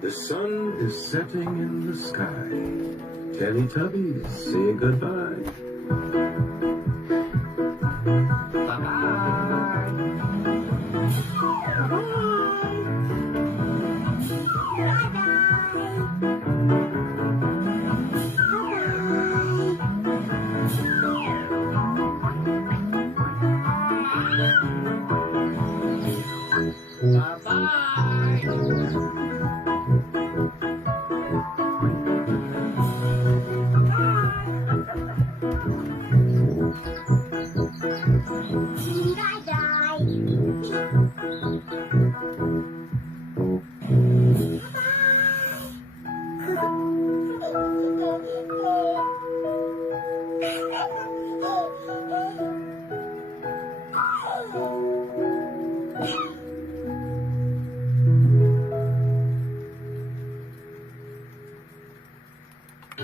The sun is setting in the sky. Teletubbies, say goodbye.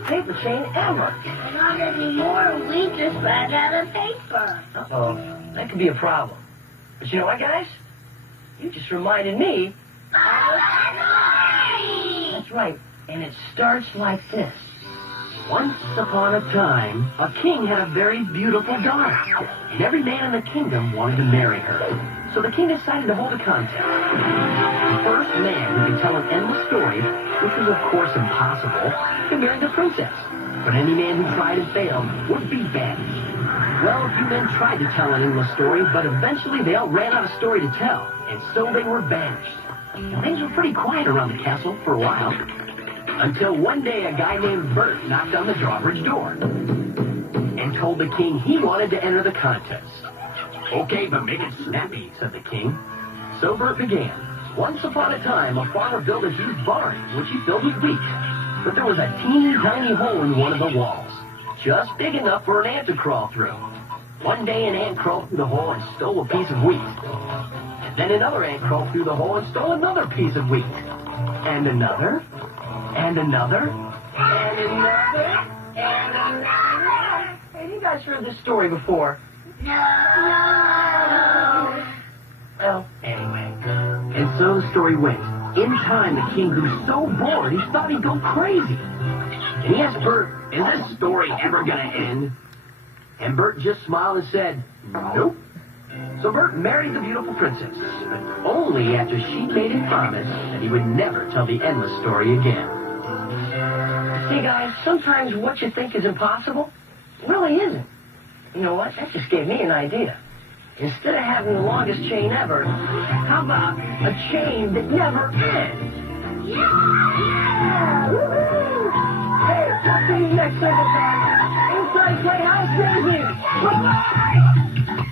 Paper chain ever. Not anymore. We just ran out of paper. Uh-oh. That could be a problem. But you know what, guys? You just reminded me. That's right. And it starts like this. Once upon a time, a king had a very beautiful daughter. And every man in the kingdom wanted to marry her. So the king decided to hold a contest. The first man who could tell an endless story, which was of course impossible, could marry the princess. But any man who tried and failed would be banished. Well, a few men tried to tell an endless story, but eventually they all ran out of story to tell, and so they were banished. And things were pretty quiet around the castle for a while, until one day a guy named Bert knocked on the drawbridge door and told the king he wanted to enter the contest. Okay, but make it snappy, said the king. So Bert began. Once upon a time, a farmer built a huge barn, which he filled with wheat. But there was a teeny tiny hole in one of the walls, just big enough for an ant to crawl through. One day an ant crawled through the hole and stole a piece of wheat. And then another ant crawled through the hole and stole another piece of wheat. And another, and another, and another, and another. Have you guys heard this story before? No. Well, anyway. And so the story went. In time, the king grew so bored, he thought he'd go crazy. And he asked Bert, is this story ever gonna end? And Bert just smiled and said, nope. So Bert married the beautiful princess, but only after she made him promise that he would never tell the endless story again. See, guys, sometimes what you think is impossible really isn't. You know what? That just gave me an idea. Instead of having the longest chain ever, how about a chain that never ends? Yeah! Woo-hoo! Hey, we'll see you next single time. Inside Playhouse Disney! Bye-bye!